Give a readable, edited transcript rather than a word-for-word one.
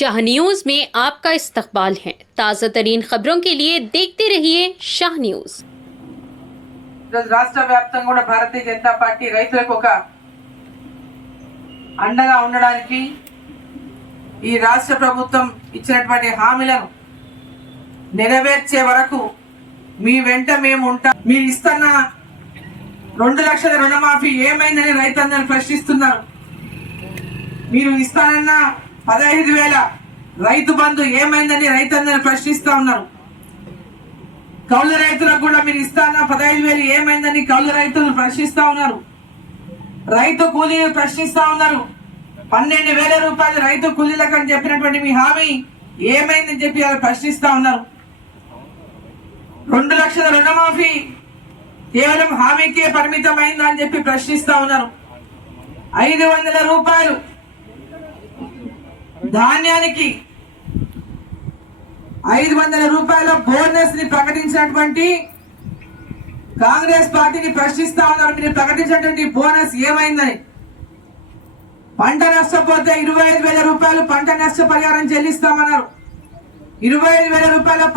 Shah news में आपका इस्तकबाल है। ताज़ा तरीन खबरों के लिए देखते रहिए शाह न्यूज। రాష్ట్ర వ్యాప్తంగా కూడా భారతీయ జనతా పార్టీ రైతులకు ఒక అండగా ఉండడానికి ఈ రాష్ట్ర ప్రభుత్వం ఇచ్చినటువంటి హామీలను నెరవేర్చే వరకు మీ వెంట మేము ఉంటాం. మీరు ఇస్తున్న 2 లక్షల రుణమాఫీ ఏమైందని రైతులందరూ ప్రశ్నిస్తున్నారు. మీరు ఇస్తానన్న 15,000 రైతు బంధు ఏమైందని రైతులందరూ ప్రశ్నిస్తా ఉన్నారు. కౌలు రైతులకు కూడా మీరు ఇస్తాన 15,000 ఏమైందని కౌలు రైతులు ప్రశ్నిస్తా ఉన్నారు. రైతు కూలీలు ప్రశ్నిస్తా ఉన్నారు. 12,000 రూపాయలు రైతు కూలీలకు అని చెప్పినటువంటి మీ హామీ ఏమైందని చెప్పి వాళ్ళు ప్రశ్నిస్తా ఉన్నారు. 2 లక్షల రుణమాఫీ కేవలం హామీకే పరిమితమైందా అని చెప్పి ప్రశ్నిస్తా ఉన్నారు. 500 రూపాయలు ధాన్యానికి 500 రూపాయల బోనస్ ని ప్రకటించినటువంటి కాంగ్రెస్ పార్టీని ప్రశ్నిస్తా ఉన్నారు. మీరు ప్రకటించినటువంటి బోనస్ ఏమైందని. పంట నష్టపోతే 25,000 రూపాయలు పంట నష్ట పరిహారం చెల్లిస్తామన్నారు. 25,000 రూపాయల